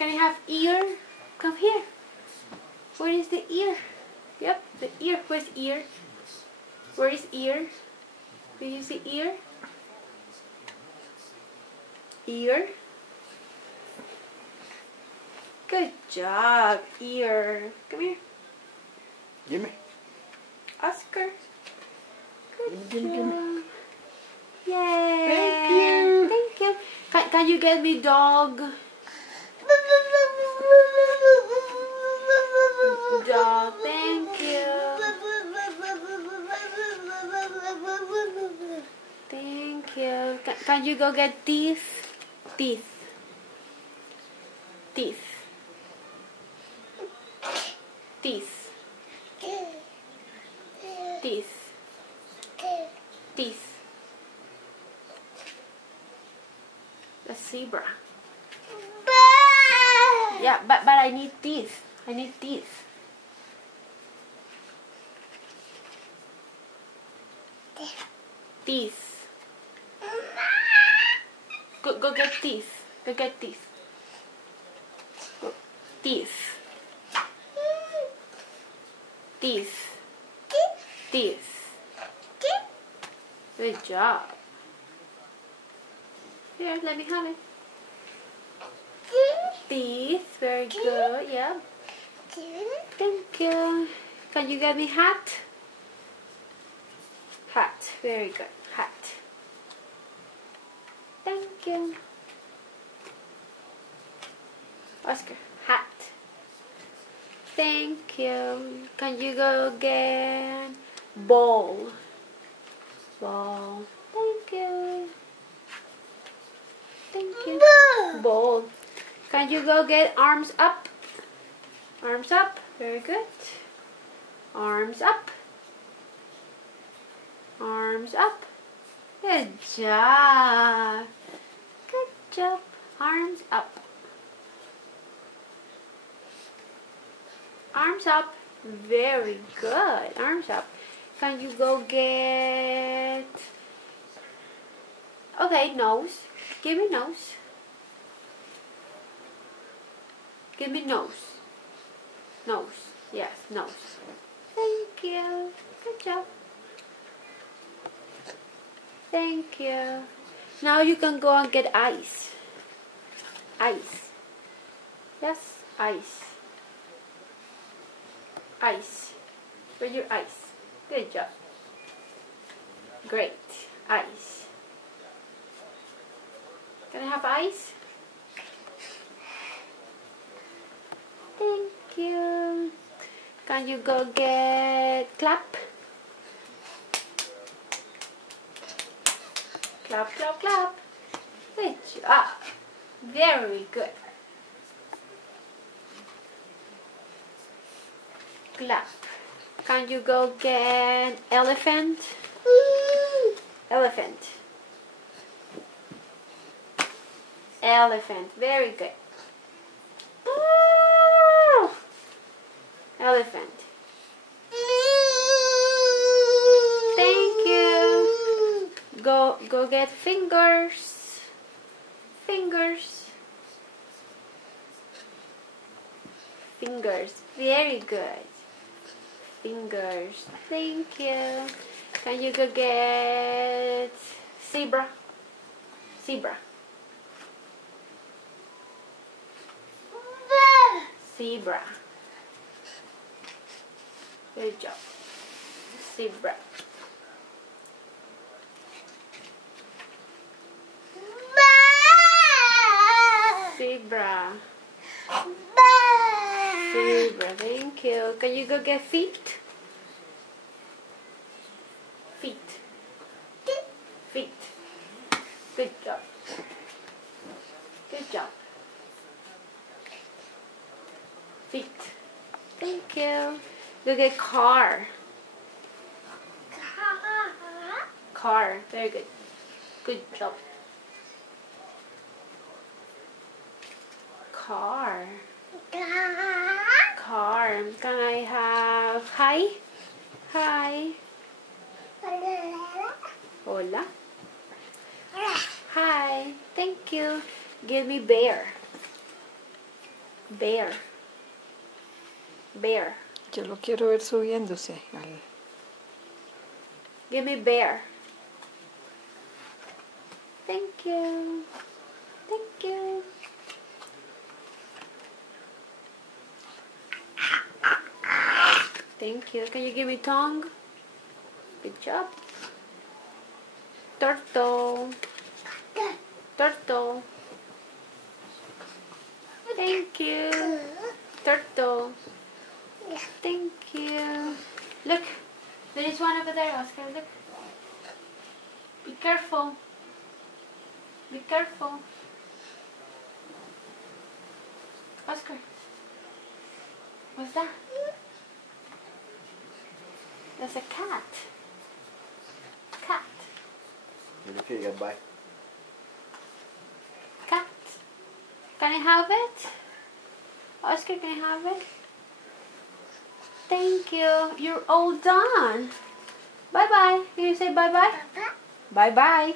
Can I have ear? Come here. Where is the ear? Yep, the ear. Where's ear? Where is ear? Do you see ear? Ear. Good job, ear. Come here. Give me. Oscar. Good Gimme, job. gimme. Yay. Thank you. Thank you. Can you get me dog? Dog, thank you. Thank you. Can you go get teeth? Teeth. Teeth. Teeth. Teeth. Teeth. The zebra. Yeah, but I need teeth. I need teeth. Teeth. Go get teeth. Go get teeth. Go. Teeth. Teeth. Teeth. Good job. Here, let me have it. Teeth. Very good. Yeah. Thank you. Can you get me hat? Hat. Very good. Hat. Thank you. Oscar. Hat. Thank you. Can you go get ball? Ball. Thank you. Thank you. Ball. Can you go get arms up? Arms up. Very good. Arms up. Arms up. Good job. Good job. Arms up. Arms up. Very good. Arms up. Can you go get... Okay, nose. Give me nose. Give me nose. Nose. Yes, nose. Thank you. Good job. Thank you. Now you can go and get eyes. Eyes. Yes, eyes. Eyes. Where's your eyes? Good job. Great. Eyes. Can I have eyes? Thank you. Can you go get clap? Clap, clap, clap. Good job. Very good. Clap. Can you go get elephant? Elephant. Elephant. Very good. Elephant. Thank you. Go get fingers. Fingers. Fingers. Very good. Fingers. Thank you. Can you go get zebra? Zebra. Zebra. Good job. Zebra. Zebra. Zebra. Thank you. Can you go get feet? Feet. Feet. Good job. Good job. Feet. Thank you. Go get car. Car. Very good. Good job. Car. Car. Can I have hi? Hi. Hola. Hi. Thank you. Give me bear. Bear. Bear. Yo lo quiero ver subiéndose. Give me bear. Thank you. Thank you. Thank you. Can you give me tongue? Good job. Turtle. Turtle. Thank you. Turtle. Thank you. Look. There is one over there, Oscar. Look. Be careful. Be careful. Oscar. What's that? That's a cat. Cat. Look at you, bye. Cat. Can I have it? Oscar, can I have it? Thank you. You're all done. Bye-bye. Can you say bye-bye? Bye-bye.